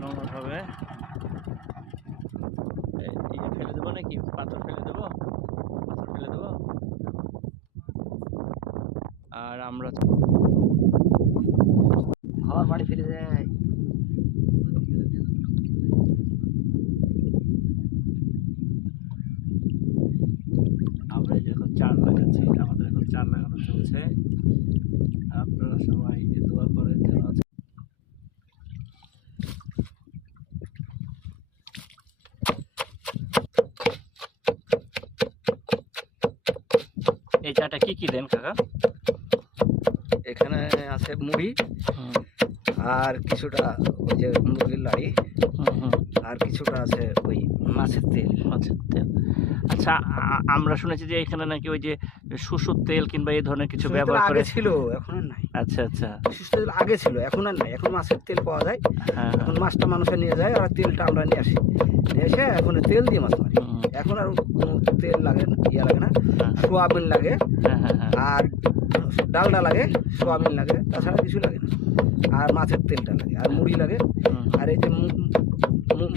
নোংর হবে। এই- এই যে ফেলে দেবো নাকি? পাথর ফেলে দেবো? পাথর ফেলে দেবো? আর আমরা আমার বাড়ি ফিরে যায় আমরা যখন চার লাগাচ্ছি আমাদের এখন চার লাগানো চলছে। আপনারা সবাই দোয়া করেন যেন এই চাটা কি কি দেন কাকা? এখানে আছে মুড়ি আর কিছুটা ওই যে মুরগির লাড়ি। হুম হুম। আর কিছুটা আছে ওই মাছের তেল। মাছের তেল। আচ্ছা আমরা শুনেছি যে এখানে নাকি ওই যে শুশুর তেল কিংবা এই ধরনের কিছু ব্যবহার করে ছিল এখন আর নাই। আচ্ছা আচ্ছা। সুস্থ তেল আগে ছিল এখন আর নাই। এখন মাছের তেল পাওয়া যায়। হ্যাঁ এখন মাছটা মানুষে নিয়ে যায় আর তেলটা আমরা নিয়ে আসি। নিয়ে এসে এখন তেল দিয়ে মাছ মারি। এখন আর তেল লাগে না ইয়ে লাগে না। হ্যাঁ, সোয়াবিন লাগে। হ্যাঁ হ্যাঁ হ্যাঁ। আর ডালটা লাগে সোয়াবিন লাগে তাছাড়া কিছু লাগে না। আর মাছের তেলটা লাগে আর মুড়ি লাগে। আর এই যে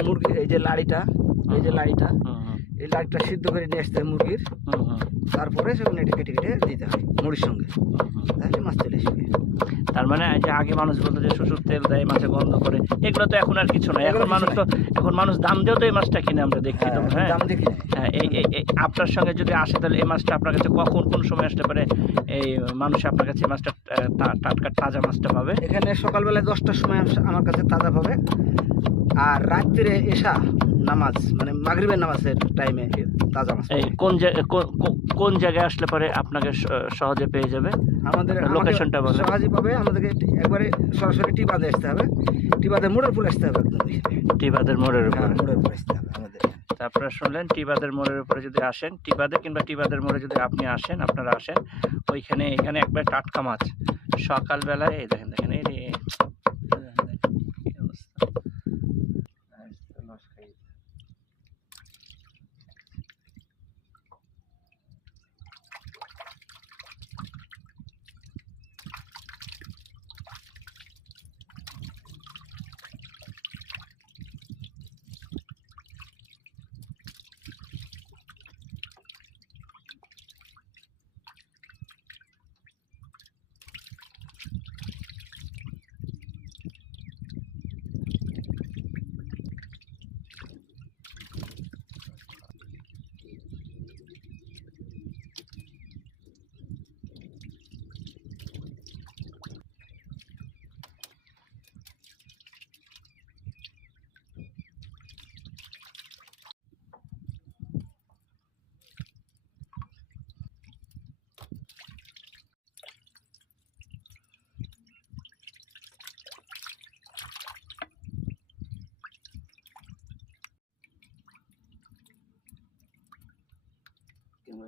মুরগি এই যে লাড়িটা এই যে লাড়িটা। এই লাড়িটা সিদ্ধ করে নিয়ে আসতে হয় মুরগির। তারপরে সেগুলো কেটে কেটে কেটে দিতে হয় মুড়ির সঙ্গে। তাহলে মাছ চলে আসবে। তার মানে যে আগে মানুষ বলতো যে শ্বশুর তেল দেয় মাছে গন্ধ করে এগুলো তো এখন আর কিছু নয় এখন মানুষ তো এখন মানুষ দাম দিয়েও তো এই মাছটা কিনে আমরা দেখছি তো হ্যাঁ দাম দেখি হ্যাঁ, এই আপনার সঙ্গে যদি আসে তাহলে এই মাছটা আপনার কাছে কখন কোন সময় আসতে পারে? এই মানুষ আপনার কাছে মাছটা টাটকা তাজা মাছটা পাবে? এখানে সকালবেলা দশটার সময় আমার কাছে তাজা পাবে। আর রাত্রিরে এসা নামাজ মানে মাগরিবের নামাজের টাইমে তাজা মাছ কোন জায়গায় কোন জায়গায় আসলে পরে আপনাকে সহজে পেয়ে যাবে? আমাদের লোকেশনটা বলেন। সহজে পাবে আমাদেরকে একবারে সরাসরি টি বাঁধে আসতে হবে। টি বাঁধে মোড়ের ফুল আসতে হবে একদম। টিবাদের মোড়ের হ্যাঁ, উপরে। মোড়ের ফুল আসতে হবে আমাদের। আপনারা শুনলেন টিবাদের মোড়ের উপরে যদি আসেন টিবাদে কিংবা টিবাদের মোড়ে যদি আপনি আসেন আপনারা আসেন ওইখানে এখানে একবার টাটকা মাছ। সকালবেলায় এই দেখেন দেখেন এই রে কি অবস্থা। ক্যামেরা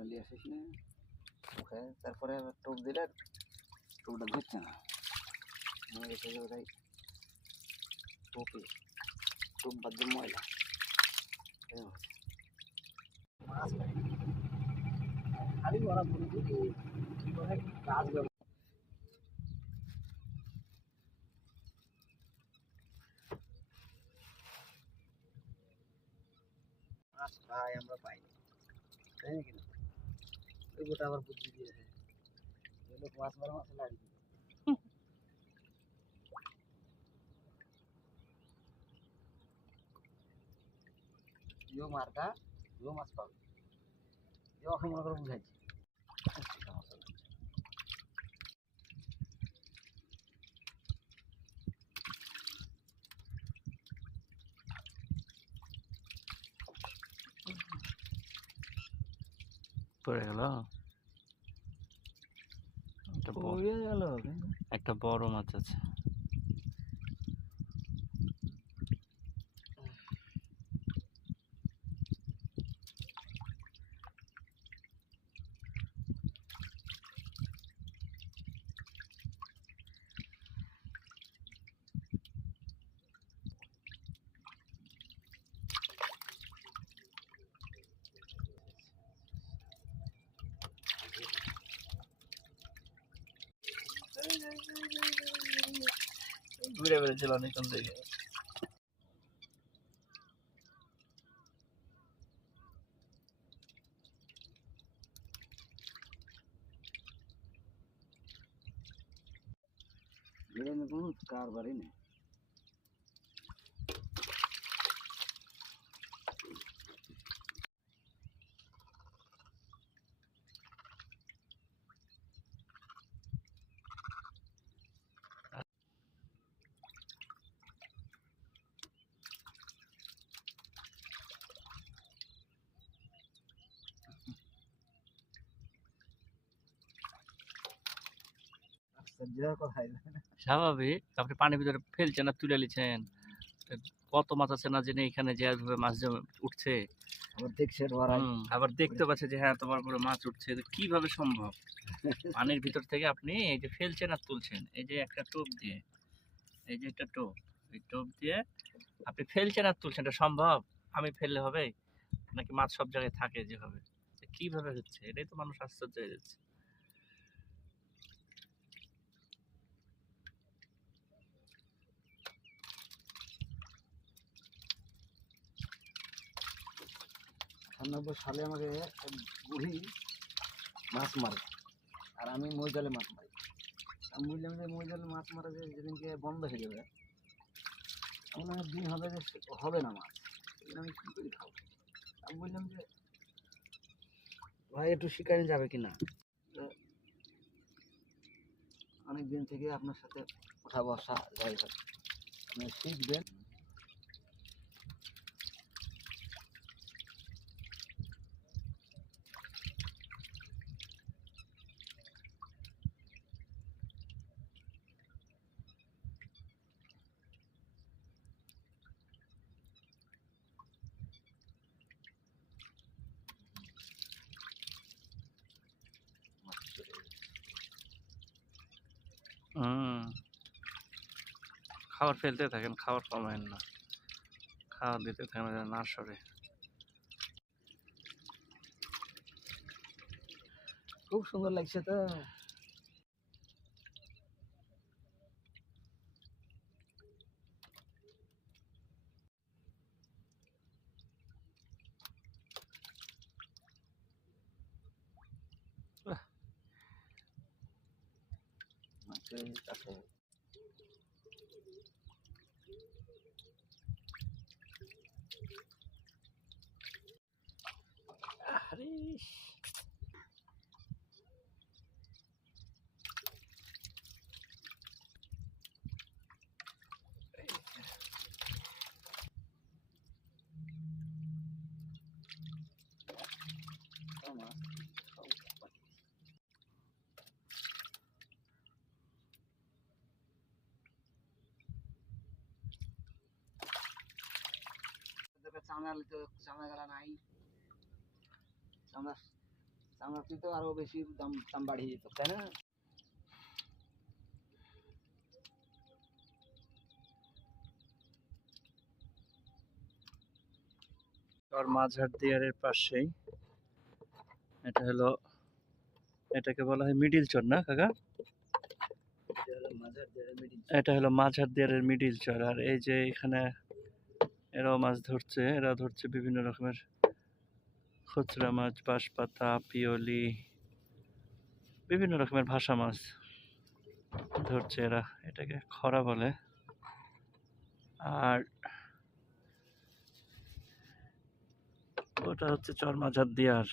নিয়ে আসিস না ওকে তারপরে আবার টোপ দিলে টোপটা ধরছে না মনে গেছে যে ওটাই টোপে টোপ বাদ দিয়ে ময়লা এই হচ্ছে। মাছ পাই না। খালি ওরা বলছে কি কি করে গাছ ব্যবহার মাছ পাই আমরা পাইনি তাই নাকি না ওই গোটা আবার বুদ্ধি দিয়েছে ওই লোক মাছ মারা মাছ লাগবে ইও মার্কা ইও মাছ পাবে ইও এখন মনে করে বুঝাইছে পড়ে গেল? একটা বড়- একটা বড় মাছ আছে। वीडियो वीडियो चलाने कम देंगे में कार भरी नहीं স্বাভাবিক। আপনি পানির ভিতরে ফেলছেন আর তুলে নিচ্ছেন কত মাছ আছে না জেনে এখানে যে মাছ উঠছে। আবার দেখছে আবার দেখতে পাচ্ছে যে হ্যাঁ তোমার করে মাছ উঠছে। কীভাবে সম্ভব? পানির ভিতর থেকে আপনি এই যে ফেলছেন আর তুলছেন এই যে একটা টোপ দিয়ে এই যে একটা টোপ এই টোপ দিয়ে আপনি ফেলছেন আর তুলছেন এটা সম্ভব? আমি ফেললে হবে? নাকি মাছ সব জায়গায় থাকে যেভাবে? কীভাবে হচ্ছে? এটাই তো মানুষ আশ্চর্য হয়ে যাচ্ছে। আটানব্বই সালে আমাকে বুড়ি মাছ মারে, আর আমি মৈজালে মাছ মারি। আমি বুঝলাম যে মৈজালে মাছ মারা যে যেদিনকে বন্ধ হয়ে যাবে আমার দিন হবে যে হবে না মাছ। আমি কী করে খাব? আমি বললাম যে ভাই, একটু শিকারে যাবে কি না? অনেক দিন থেকে আপনার সাথে ওঠা বসা যাই হোক আপনি শিখবেন মাছ চলে যাবে। হুম খাবার ফেলতে থাকেন খাবার কমায়েন না। খাবার দিতে থাকেন যেন না সরে। খুব সুন্দর লাগছে তো। কাছে আরে মাছ চামড়া তো চামড়া গেলা নাই চামড়া চামড়া তুই তো আরও বেশি দাম দাম বাড়িয়ে যেত তাই না? আর দিয়ারের পাশেই এটা হলো, এটাকে বলা হয় মিডিল চর না, কাকা? এটা হলো মাঝার দিয়ারের মিডিল চর, আর এই যে এখানে এরাও মাছ ধরছে, এরা ধরছে বিভিন্ন রকমের খুচরা মাছ, বাঁশপাতা পিওলি বিভিন্ন রকমের ভাষা মাছ ধরছে এরা, এটাকে খরা বলে। আর ওটা হচ্ছে চর মাঝার দিয়ার।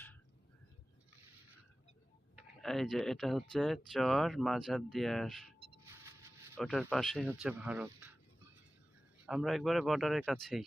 এই যে এটা হচ্ছে চর মাঝার দিয়ার। ওটার পাশেই হচ্ছে ভারত। আমরা একবারে বর্ডারের কাছেই।